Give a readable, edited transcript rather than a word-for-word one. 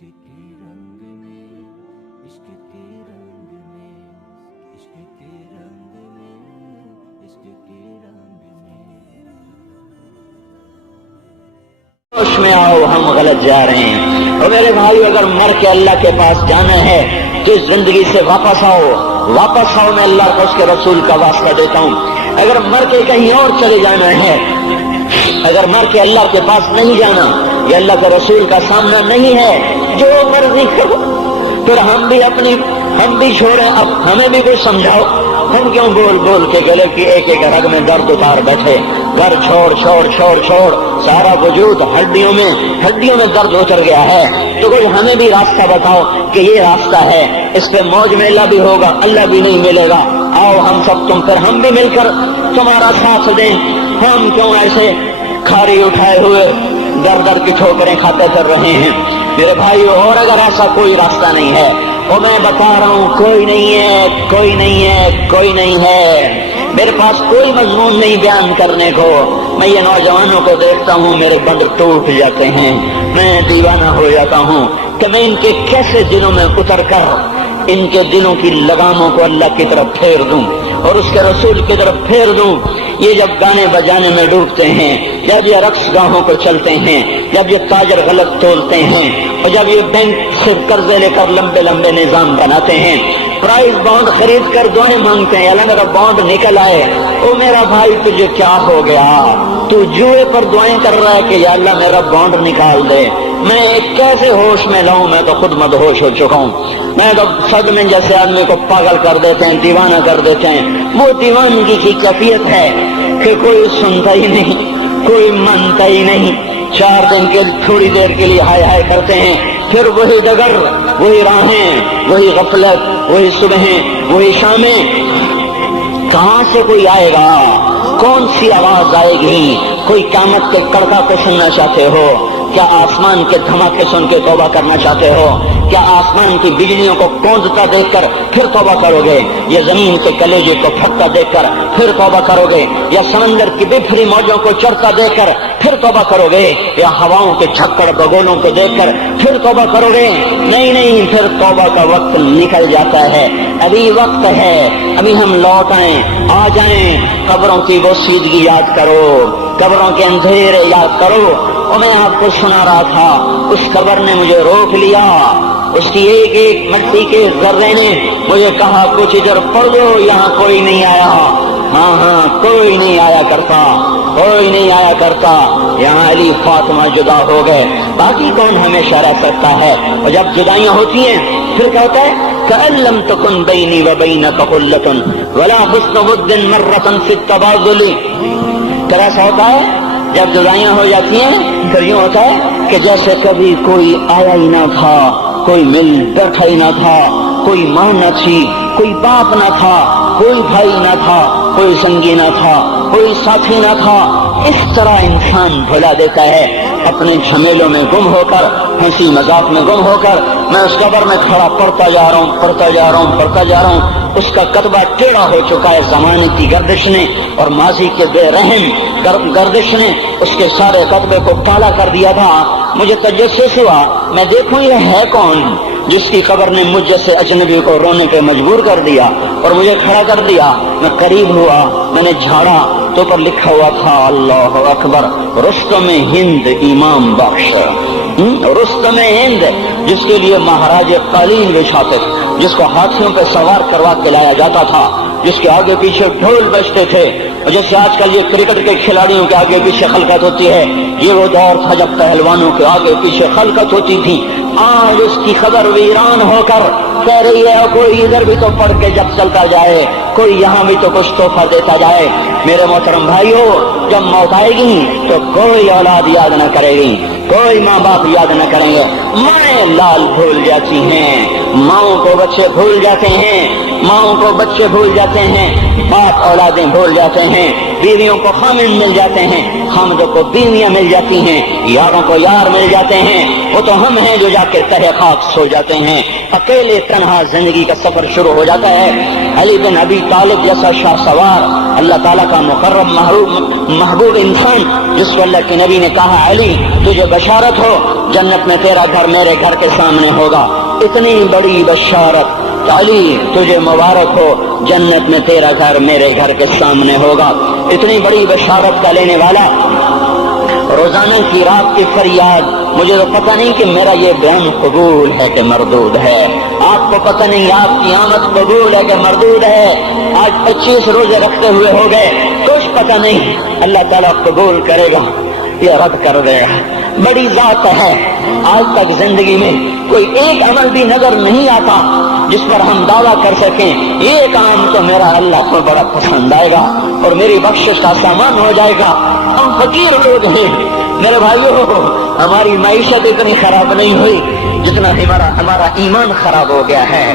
عشق کے رنگ میں، عشق کے رنگ میں، عشق کے رنگ میں، عشق کے رنگ میں۔ ہوش میں آؤ، ہم غلط جا رہے ہیں۔ اور میرے بھائی، اگر مر کے اللہ کے پاس جانا ہے تو اس زندگی سے واپس آؤ، واپس آؤ۔ میں اللہ کو اس کے رسول کا واسطہ دیتا ہوں۔ اگر مر کے کہیں اور چلے جانا ہے، اگر مر کے اللہ کے پاس نہیں جانا یا اللہ کے رسول کا سامنا نہیں ہے، جو مرضی کرو، پھر ہم بھی چھوڑیں۔ اب ہمیں بھی کچھ سمجھاؤ، ہم کیوں بول بول کے گلے کی ایک ایک رگ میں درد اتار بیٹھے؟ گھر چھوڑ چھوڑ چھوڑ چھوڑ، سارا وجود ہڈیوں میں درد اتر گیا ہے، تو کوئی ہمیں بھی راستہ بتاؤ کہ یہ راستہ ہے، اس پہ موج میلہ بھی ہوگا، اللہ بھی نہیں ملے گا۔ آؤ ہم سب تم پھر ہم بھی مل کر تمہارا ساتھ دیں۔ ہم کیوں ایسے کھاری اٹھائے ہوئے در در کی ٹھوکریں کھاتے پھر رہے ہیں؟ میرے بھائیو، اور اگر ایسا کوئی راستہ نہیں ہے، اور میں بتا رہا ہوں کوئی نہیں ہے، کوئی نہیں ہے، کوئی نہیں ہے، میرے پاس کوئی مضمون نہیں بیان کرنے کو۔ میں یہ نوجوانوں کو دیکھتا ہوں، میرے بند ٹوٹ جاتے ہیں، میں دیوانہ ہو جاتا ہوں کہ میں ان کے کیسے دلوں میں اتر کر ان کے دلوں کی لگاموں کو اللہ کی طرف پھیر دوں اور اس کے رسول کی طرف پھیر دوں۔ یہ جب گانے بجانے میں ڈوبتے ہیں، جب یہ رقص گاہوں کو چلتے ہیں، جب یہ تاجر غلط تولتے ہیں، اور جب یہ بینک سے قرضے لے کر لمبے لمبے نظام بناتے ہیں، پرائز بانڈ خرید کر دعائیں مانگتے ہیں، اللہ میرا بانڈ نکل آئے۔ او میرا بھائی، تجھے کیا ہو گیا؟ تو جوئے پر دعائیں کر رہا ہے کہ یا اللہ میرا بانڈ نکال دے۔ میں کیسے ہوش میں لاؤں؟ میں تو خود مدہوش ہو چکا ہوں۔ میں تو صدمے جیسے آدمی کو پاگل کر دیتے ہیں، دیوانہ کر دیتے ہیں۔ وہ دیوانگی کی کیفیت ہے کہ کوئی سنتا ہی نہیں، کوئی مانتا ہی نہیں۔ 4 دن کے تھوڑی دیر کے لیے ہائے ہائے کرتے ہیں، پھر وہی ڈگر، وہی راہیں، وہی غفلت، وہی صبحیں، وہی شامیں۔ کہاں سے کوئی آئے گا؟ کون سی آواز آئے گی؟ کوئی قیامت کے کڑکا کو سننا چاہتے ہو؟ کیا آسمان کے دھماکے سن کے توبہ کرنا چاہتے ہو؟ کیا آسمان کی بجلیوں کو گونجتا دیکھ کر پھر توبہ کرو گے؟ یا زمین کے کلیجے کو پھٹتا دیکھ کر پھر توبہ کرو گے؟ یا سمندر کی بکھری موجوں کو چڑھتا دیکھ کر پھر توبہ کرو گے؟ یا ہواؤں کے جھکڑ بگولوں کو دیکھ کر پھر توبہ کرو گے؟ نہیں نہیں، پھر توبہ کا وقت نکل جاتا ہے۔ ابھی وقت ہے، ابھی ہم لوٹ آئیں، آ جائیں۔ قبروں کی وہ سیدگی یاد کرو، قبروں کے اندھیرے یاد کرو۔ اور میں آپ کو سنا رہا تھا، اس قبر نے مجھے روک لیا، اس کی ایک ایک مٹی کے ذرے نے مجھے کہا کچھ ادھر پڑھ دو، یہاں کوئی نہیں آیا۔ ہاں، کوئی نہیں آیا کرتا، کوئی نہیں آیا کرتا۔ یہاں علی فاطمہ جدا ہو گئے، باقی کون ہمیشہ رہ سکتا ہے؟ اور جب جدائیاں ہوتی ہیں پھر کیا ہوتا ہے؟ كأن لم تكن بيني وبينك خلة ولا حسن ود مرة في التبادل۔ پھر ایسا ہوتا ہے جب جدائیاں ہو جاتی ہیں، پھر یوں ہوتا ہے کہ جیسے کبھی کوئی آیا ہی نہ تھا، کوئی مل بیٹھا ہی نہ تھا، کوئی ماں نہ تھی، کوئی باپ نہ تھا، کوئی بھائی نہ تھا، کوئی سنگی نہ تھا، کوئی ساتھی نہ تھا۔ اس طرح انسان بھلا دیتا ہے، اپنے جھمیلوں میں گم ہو کر، ہنسی مذاق میں گم ہو کر۔ میں اس قبر میں کھڑا پڑھتا جا رہا ہوں، پڑھتا جا رہا ہوں، پڑھتا جا رہا ہوں۔ اس کا کتبہ ٹیڑھا ہو چکا ہے، زمانے کی گردش نے اور ماضی کے بے رحم گردش نے اس کے سارے کتبے کو کالا کر دیا تھا۔ مجھے تجسس ہوا، میں دیکھوں یہ ہے کون جس کی قبر نے مجھ جیسے اجنبی کو رونے پہ مجبور کر دیا اور مجھے کھڑا کر دیا۔ میں قریب ہوا، میں نے جھاڑا تو پر لکھا ہوا تھا اللہ اکبر، رستم ہند امام بخش۔ رستم ہند، جس کے لیے مہاراج قالین بچھاتے تھے، جس کو ہاتھیوں پہ سوار کروا کے لایا جاتا تھا، جس کے آگے پیچھے ڈھول بجتے تھے، اور جیسے آج کل یہ کرکٹ کے کھلاڑیوں کے آگے پیچھے خلقت ہوتی ہے، یہ وہ دور تھا جب پہلوانوں کے آگے پیچھے خلقت ہوتی تھی۔ آج اس کی خبر ویران ہو کر کہہ رہی ہے کوئی ادھر بھی تو پڑھ کے جب چلتا جائے، کوئی یہاں بھی تو کچھ تحفہ دیتا جائے۔ میرے محترم بھائیو، جب موت آئے گی تو کوئی اولاد یاد نہ کرے گی، کوئی ماں باپ یاد نہ کریں گے۔ مائیں لال بھول جاتی ہیں، ماؤں کو بچے بھول جاتے ہیں، ماؤں کو بچے بھول جاتے ہیں، باپ اولادیں بھول جاتے ہیں، بیویوں کو خامن مل جاتے ہیں، خامدوں کو بیویاں مل جاتی ہیں، یاروں کو یار مل جاتے ہیں۔ وہ تو ہم ہیں جو جا کے تہہ خاک سو جاتے ہیں، اکیلے تنہا زندگی کا سفر شروع ہو جاتا ہے۔ علی بن ابی طالب جیسا شاہ سوار، اللہ تعالیٰ کا مقرب محبوب انسان جس کو اللہ کے نبی نے کہا علی تجھے بشارت ہو جنت میں تیرا گھر میرے گھر کے سامنے ہوگا، اتنی بڑی بشارت علی تجھے مبارک ہو جنت میں تیرا گھر میرے گھر کے سامنے ہوگا، اتنی بڑی بشارت کا لینے والا روزانہ کی رات کی فریاد، مجھے تو پتہ نہیں کہ میرا یہ بیان قبول ہے کہ مردود ہے، آپ کو پتہ نہیں آپ کی آمد قبول ہے کہ مردود ہے، آج 25 روزے رکھتے ہوئے ہو گئے، کچھ پتہ نہیں، اللہ تعالیٰ قبول کرے گا یا رد کر دے گا، بڑی ذات ہے۔ آج تک زندگی میں کوئی ایک عمل بھی نظر نہیں آتا جس پر ہم دعویٰ کر سکیں یہ کام تو میرا اللہ کو بڑا پسند آئے گا اور میری بخشش کا سامان ہو جائے گا۔ ہم فقیر لوگ ہیں میرے بھائیوں، ہماری معیشت اتنی خراب نہیں ہوئی جتنا ہمارا ایمان خراب ہو گیا ہے۔